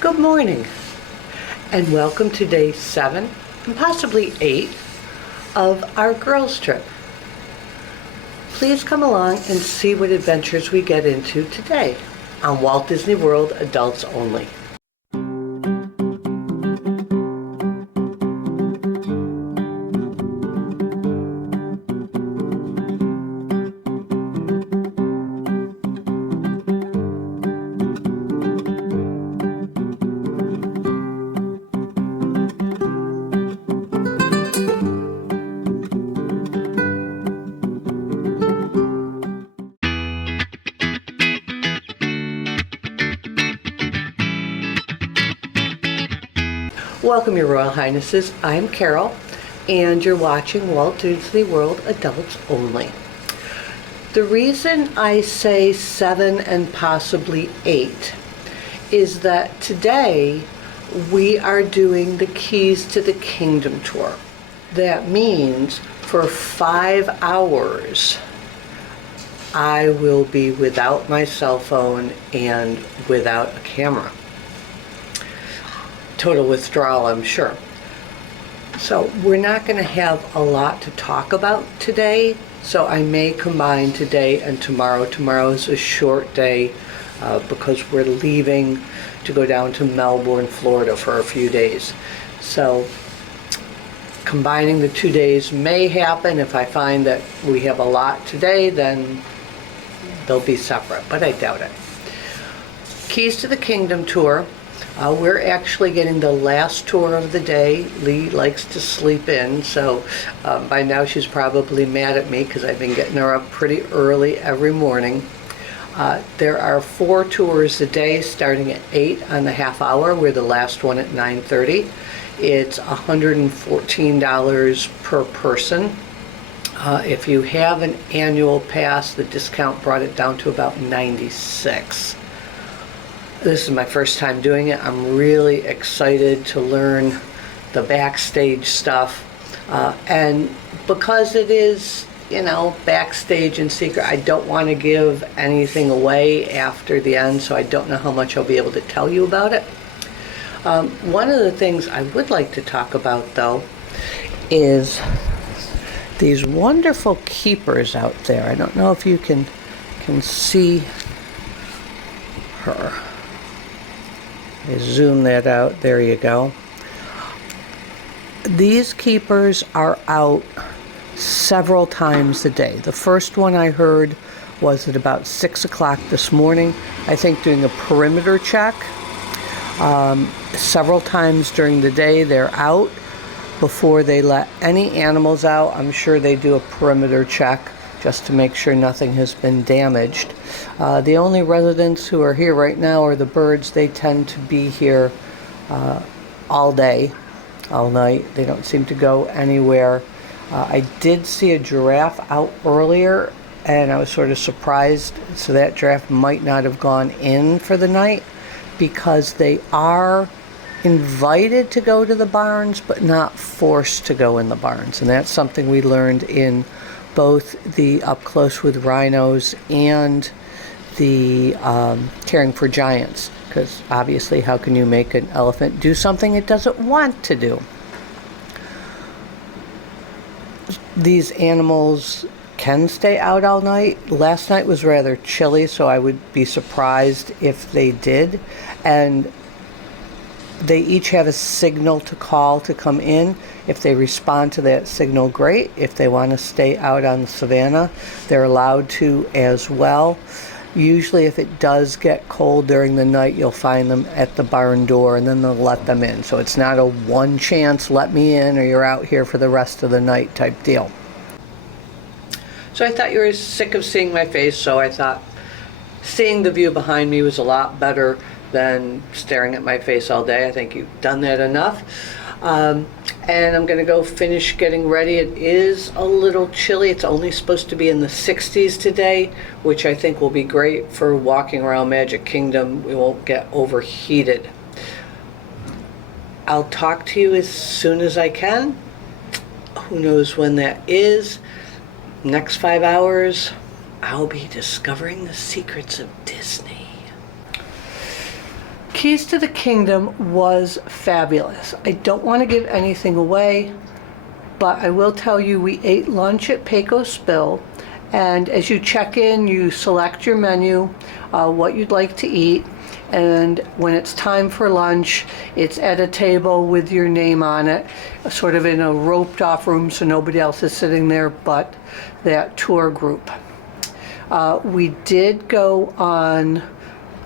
Good morning, and welcome to day 7, and possibly 8, of our girls' trip. Please come along and see what adventures we get into today on Walt Disney World Adults Only. Welcome, Your Royal Highnesses. I'm Carol, and you're watching Walt Disney World Adults Only. The reason I say 7 and possibly 8 is that today we are doing the Keys to the Kingdom tour. That means for 5 hours I will be without my cell phone and without a camera. Total withdrawal, I'm sure. So we're not going to have a lot to talk about today, so I may combine today and tomorrow. Tomorrow is a short day because we're leaving to go down to Melbourne, Florida for a few days. So combining the 2 days may happen. If I find that we have a lot today, then they'll be separate, but I doubt it. Keys to the Kingdom tour. We're actually getting the last tour of the day. Lee likes to sleep in, so by now she's probably mad at me because I've been getting her up pretty early every morning. There are 4 tours a day starting at 8 on the half hour. We're the last one at 9:30. It's $114 per person. If you have an annual pass, the discount brought it down to about $96. This is my first time doing it. I'm really excited to learn the backstage stuff. And because it is, backstage and secret, I don't want to give anything away after the end, so I don't know how much I'll be able to tell you about it. One of the things I would like to talk about, though, is these wonderful keepers out there. I don't know if you can see her. I zoom that out. There you go. These keepers are out several times a day. The first one I heard was at about 6 o'clock this morning, I think, doing a perimeter check. Several times during the day they're out. Before they let any animals out, I'm sure they do a perimeter check just to make sure nothing has been damaged. The only residents who are here right now are the birds. They tend to be here all day, all night. They don't seem to go anywhere. I did see a giraffe out earlier, and I was sort of surprised. So that giraffe might not have gone in for the night because they are invited to go to the barns, but not forced to go in the barns. And that's something we learned in both the Up Close with Rhinos and the Caring for Giants, because obviously how can you make an elephant do something it doesn't want to do? These animals can stay out all night. Last night was rather chilly, so I would be surprised if they did. And they each have a signal to call to come in. If they respond to that signal, great. If they want to stay out on the savannah, they're allowed to as well. Usually if it does get cold during the night, you'll find them at the barn door, and then they'll let them in. So it's not a one chance, let me in, or you're out here for the rest of the night type deal. So I thought you were sick of seeing my face, so I thought seeing the view behind me was a lot better than staring at my face all day. I think you've done that enough. And I'm going to go finish getting ready. It is a little chilly. It's only supposed to be in the 60s today, which I think will be great for walking around Magic Kingdom. We won't get overheated. I'll talk to you as soon as I can. Who knows when that is. Next 5 hours, I'll be discovering the secrets of Disney. Keys to the Kingdom was fabulous. I don't want to give anything away, but I will tell you we ate lunch at Pecos Bill, and as you check in, you select your menu, what you'd like to eat, and when it's time for lunch, it's at a table with your name on it, sort of in a roped off room so nobody else is sitting there but that tour group. We did go on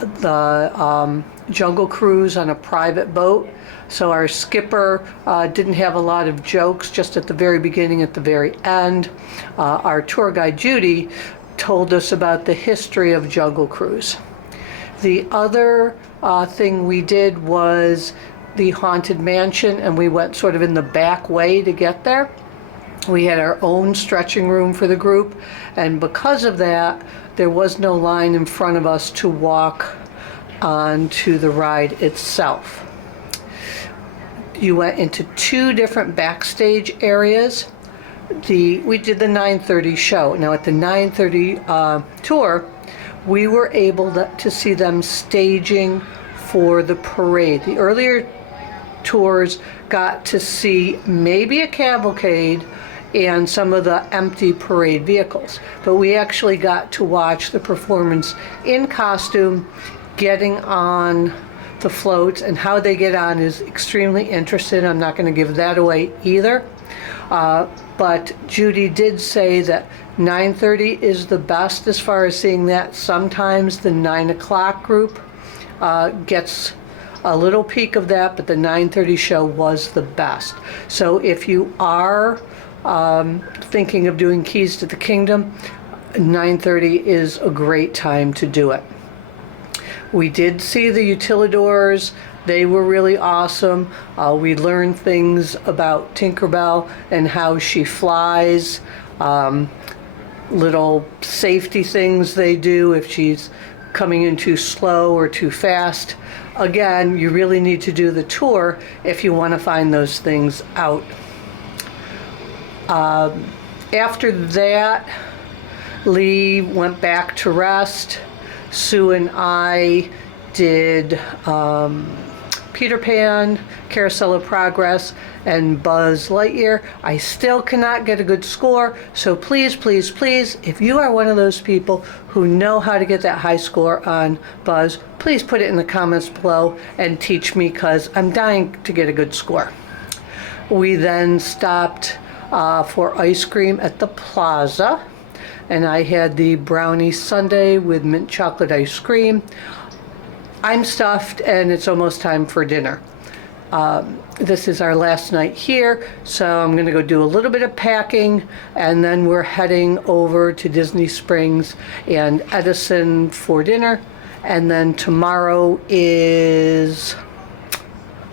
the Jungle Cruise on a private boat, so our skipper didn't have a lot of jokes, just at the very beginning, at the very end. Our tour guide Judy told us about the history of Jungle Cruise. The other thing we did was the Haunted Mansion, and we went sort of in the back way to get there. We had our own stretching room for the group, and because of that, there was no line in front of us to walk onto the ride itself. You went into 2 different backstage areas. We did the 9:30 show. Now at the 9:30 tour, we were able to see them staging for the parade. The earlier tours got to see maybe a cavalcade and some of the empty parade vehicles, but we actually got to watch the performance in costume, getting on the floats, and how they get on is extremely interesting. I'm not going to give that away either, but Judy did say that 9:30 is the best as far as seeing that. Sometimes the 9 o'clock group gets a little peek of that, but the 9:30 show was the best. So if you are thinking of doing Keys to the Kingdom, 9:30 is a great time to do it. We did see the Utilidors. They were really awesome. We learned things about Tinkerbell and how she flies, little safety things they do if she's coming in too slow or too fast. Again, you really need to do the tour if you want to find those things out. After that, Lee went back to rest. Sue and I did Peter Pan, Carousel of Progress, and Buzz Lightyear. I still cannot get a good score, so please, please, please, if you are one of those people who know how to get that high score on Buzz, please put it in the comments below and teach me, because I'm dying to get a good score. We then stopped for ice cream at the Plaza, and I had the brownie sundae with mint chocolate ice cream. I'm stuffed and it's almost time for dinner. This is our last night here, so I'm gonna go do a little bit of packing, and then we're heading over to Disney Springs and Edison for dinner, and then tomorrow is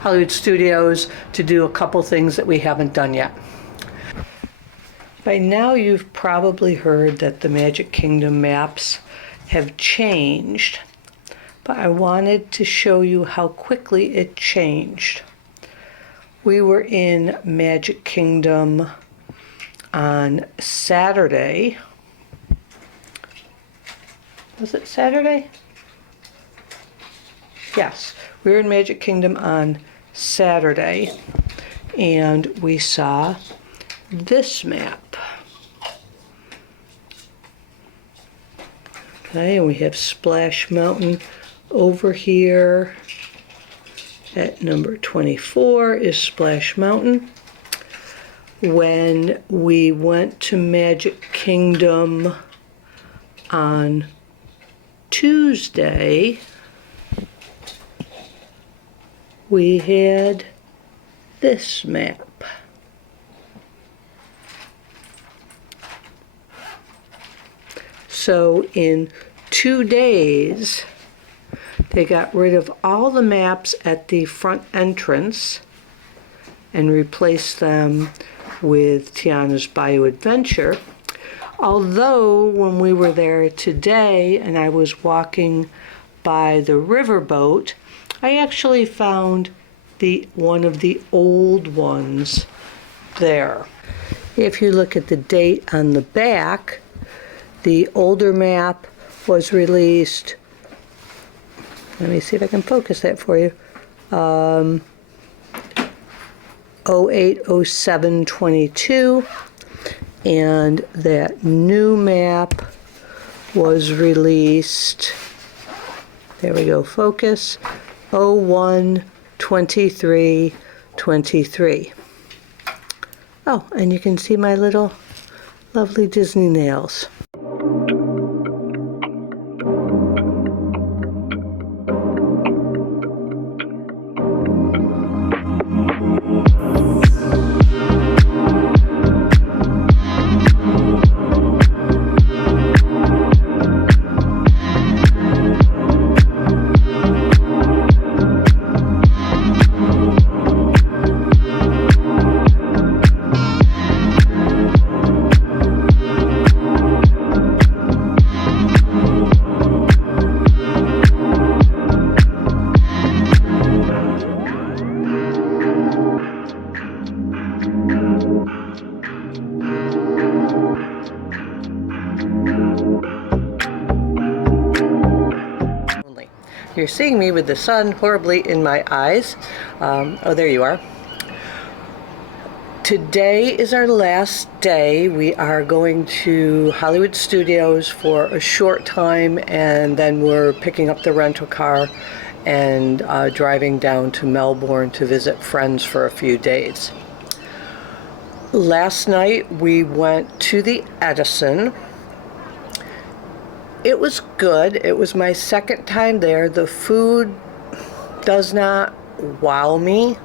Hollywood Studios to do a couple things that we haven't done yet. By now you've probably heard that the Magic Kingdom maps have changed, but I wanted to show you how quickly it changed. We were in Magic Kingdom on Saturday. Was it Saturday? Yes, we were in Magic Kingdom on Saturday, and we saw this map. Okay, and we have Splash Mountain over here at number 24 is Splash Mountain. When we went to Magic Kingdom on Tuesday, we had this map. So in 2 days, they got rid of all the maps at the front entrance and replaced them with Tiana's Bayou Adventure. Although when we were there today and I was walking by the riverboat, I actually found one of the old ones there. If you look at the date on the back, the older map was released Let me see if I can focus that for you. 080722, and that new map was released, there we go, focus, 012323. Oh, and you can see my little lovely Disney nails. You're seeing me with the sun horribly in my eyes. Oh, there you are. Today is our last day. We are going to Hollywood Studios for a short time, and then we're picking up the rental car and driving down to Melbourne to visit friends for a few days. Last night we went to the Edison. It was good. It was my second time there. The food does not wow me.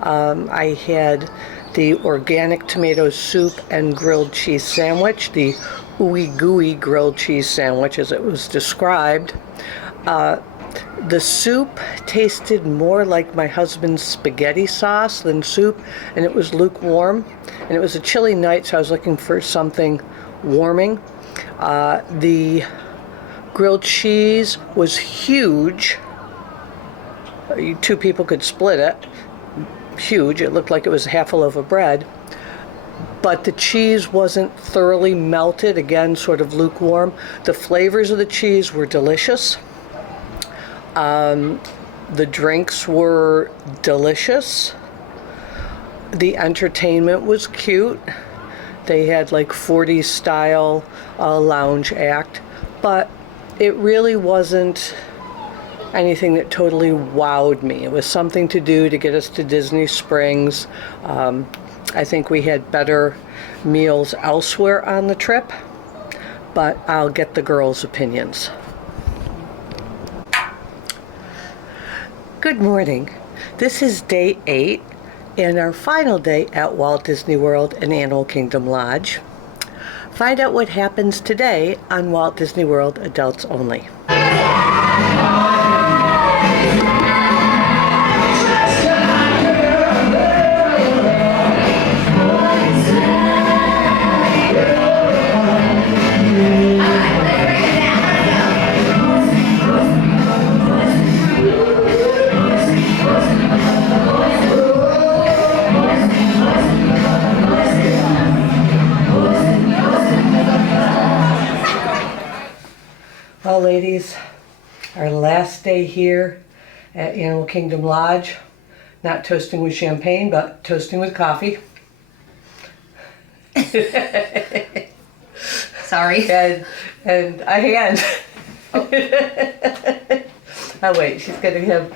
I had the organic tomato soup and grilled cheese sandwich, the ooey gooey grilled cheese sandwich as it was described. The soup tasted more like my husband's spaghetti sauce than soup, and it was lukewarm. And it was a chilly night, so I was looking for something warming. The grilled cheese was huge. Two people could split it. Huge. It looked like it was half a loaf of bread. But the cheese wasn't thoroughly melted. Again, sort of lukewarm. The flavors of the cheese were delicious. The drinks were delicious. The entertainment was cute. They had like 40s style lounge act, but it really wasn't anything that totally wowed me. It was something to do to get us to Disney Springs. I think we had better meals elsewhere on the trip, but I'll get the girls' opinions. Good morning. This is day 8 and our final day at Walt Disney World and Animal Kingdom Lodge. Find out what happens today on Walt Disney World Adults Only. Well, ladies, our last day here at Animal Kingdom Lodge. Not toasting with champagne, but toasting with coffee. Sorry. And a hand. Oh, oh wait, she's going to have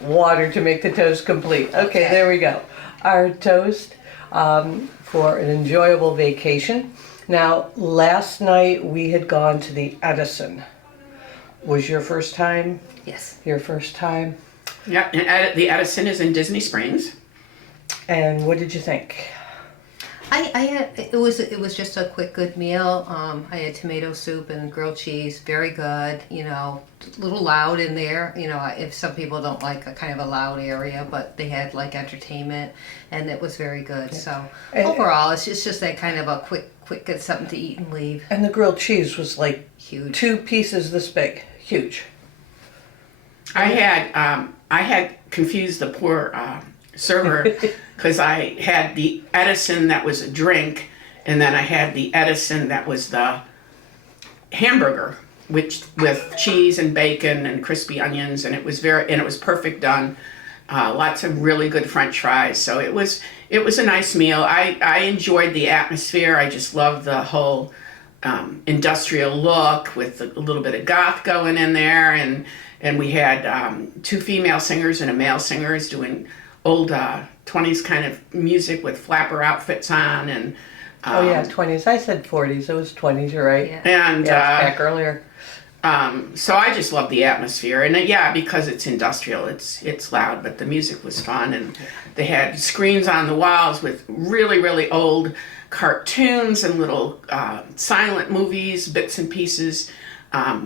water to make the toast complete. Okay, there we go. Our toast for an enjoyable vacation. Now, last night we had gone to the Edison. Was your first time? Yes. Your first time? Yeah, and the Edison is in Disney Springs. And what did you think? I had it was just a quick good meal. I had tomato soup and grilled cheese, very good. You know, a little loud in there. You know, if some people don't like a kind of a loud area, but they had like entertainment, and it was very good. Yeah. So overall, it's just that kind of a quick get something to eat and leave. And the grilled cheese was like huge, 2 pieces this big, huge. I had confused the poor server because I had the Edison that was a drink, and then I had the Edison that was the hamburger. with cheese and bacon and crispy onions, and it was perfect done. Lots of really good French fries. So it was a nice meal. I enjoyed the atmosphere. I just loved the whole industrial look with a little bit of goth going in there, and we had 2 female singers and a male singers doing old 20s kind of music with flapper outfits on, and Oh yeah, 20s. I said 40s. It was 20s. You're right. Yeah. and Back earlier. so I just love the atmosphere, and because it's industrial, it's loud, but the music was fun, and they had screens on the walls with really, really old cartoons and little silent movies, bits and pieces.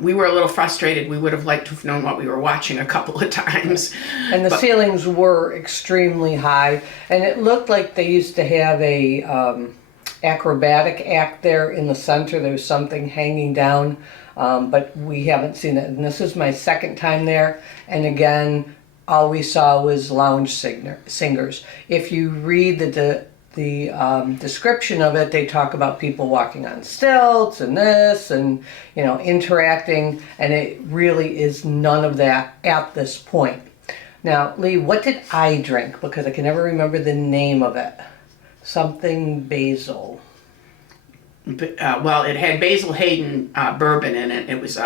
We were a little frustrated. We would have liked to have known what we were watching a couple of times. And the ceilings were extremely high, and it looked like they used to have a acrobatic act there in the center. There was something hanging down, but we haven't seen it. And this is my second time there, and again, all we saw was lounge singers. If you read the description of it, they talk about people walking on stilts and this and interacting, and it really is none of that at this point. Now, Lee, what did I drink? Because I can never remember the name of it. Something basil. Well, it had Basil Hayden bourbon in it. It was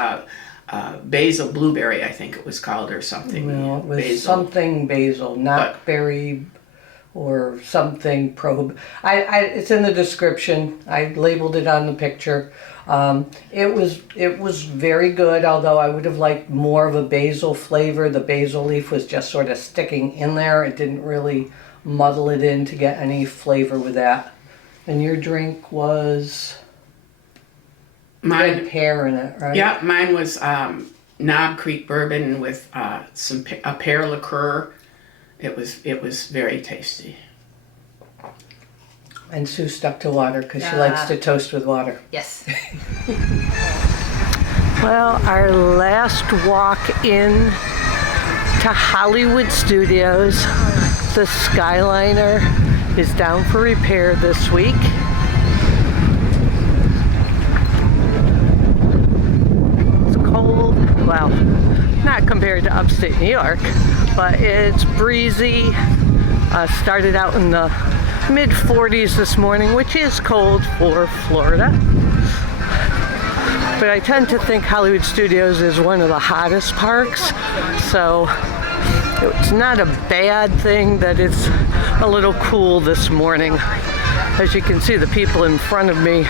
basil blueberry, I think it was called, or something. No, it was Basil. something basil, not berry or something it's in the description. I labeled it on the picture. It was very good, although I would have liked more of a basil flavor. The basil leaf was just sort of sticking in there. It didn't really muddle it in to get any flavor with that. And your drink was Mine, pear in it, right? yeah, mine was Knob Creek bourbon with a pear liqueur. It was very tasty. And Sue stuck to water because she likes to toast with water. Yes. Well, our last walk in to Hollywood Studios. The Skyliner is down for repair this week. It's cold, well, not compared to upstate New York, but it's breezy. Started out in the mid 40s this morning, which is cold for Florida. But I tend to think Hollywood Studios is one of the hottest parks, so it's not a bad thing that it's a little cool this morning. As you can see, the people in front of me,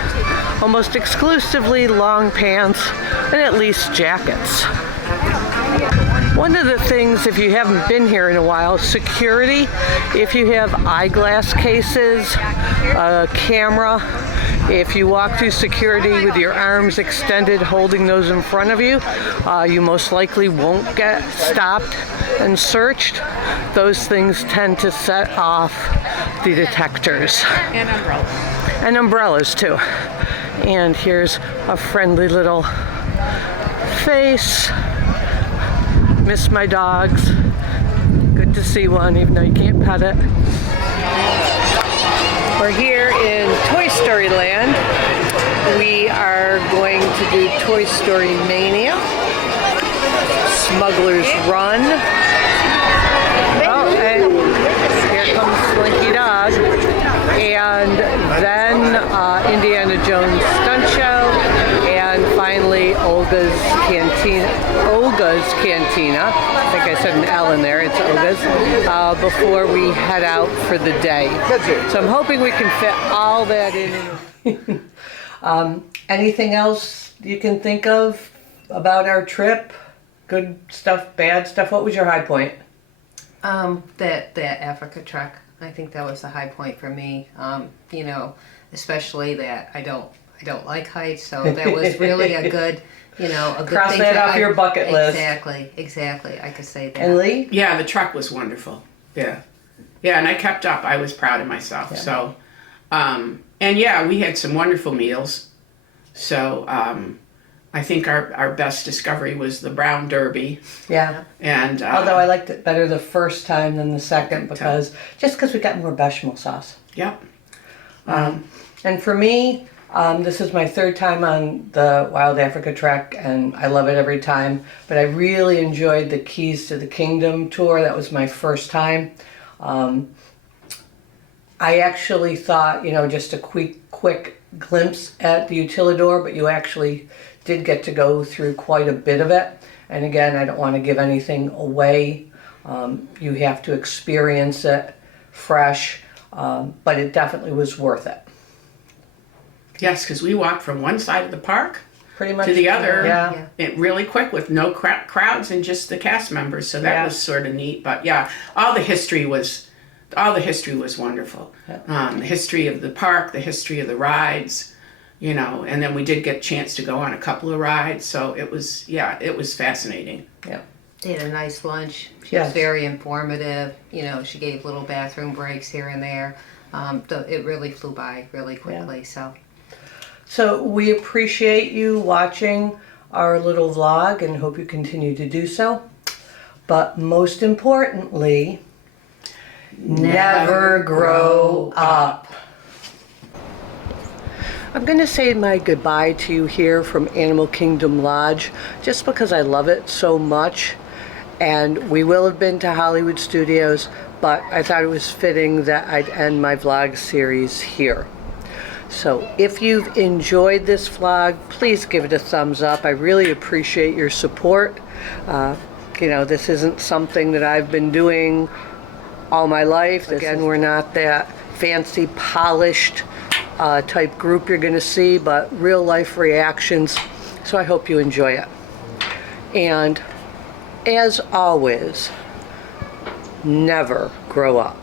almost exclusively long pants and at least jackets. One of the things, if you haven't been here in a while, security. If you have eyeglass cases, a camera, if you walk through security with your arms extended holding those in front of you, you most likely won't get stopped and searched. Those things tend to set off the detectors. And umbrellas. And umbrellas too. And here's a friendly little face. Miss my dogs. Good to see one, even though you can't pet it. We're here in Toy Story Land. We are going to do Toy Story Mania, Smuggler's Run. Oh, and here comes Slinky Dog. And then Indiana Jones Stunt Show. And finally, Olga's Cantina. I think I said an L in there. It's Olga's. Before we head out for the day. So I'm hoping we can fit all that in. Anything else you can think of about our trip? Good stuff, bad stuff? What was your high point? That Africa trek. I think that was the high point for me. Especially that I don't like heights, so that was really a good, a good Cross thing that off your bucket list. Exactly. I could say that. And Lee? Yeah, the truck was wonderful. Yeah, and I kept up. I was proud of myself. Yeah. So, we had some wonderful meals. So, I think our best discovery was the brown derby. Yeah. And Although I liked it better the first time than the second because we got more bechamel sauce. Yep. And for me, This is my third time on the Wild Africa Trek, and I love it every time. But I really enjoyed the Keys to the Kingdom tour. That was my first time. I actually thought, just a quick glimpse at the Utilidor, but you actually did get to go through quite a bit of it. And again, I don't want to give anything away. You have to experience it fresh, but it definitely was worth it. Yes, because we walked from one side of the park Pretty much to the other, Yeah. it really quick with no crowds and just the cast members. So that Yeah. was sort of neat. But yeah, all the history was wonderful. The history of the park, the history of the rides, and then we did get a chance to go on a couple of rides. So it was fascinating. Yeah. They had a nice lunch. She Yes. was very informative. She gave little bathroom breaks here and there. It really flew by really quickly. So we appreciate you watching our little vlog and hope you continue to do so. But most importantly, never grow up. I'm going to say my goodbye to you here from Animal Kingdom Lodge just because I love it so much. And we will have been to Hollywood Studios, but I thought it was fitting that I'd end my vlog series here. So if you've enjoyed this vlog, please give it a thumbs up. I really appreciate your support. This isn't something that I've been doing all my life. Again, we're not that fancy, polished type group you're going to see, but real life reactions. So I hope you enjoy it. And as always, never grow up.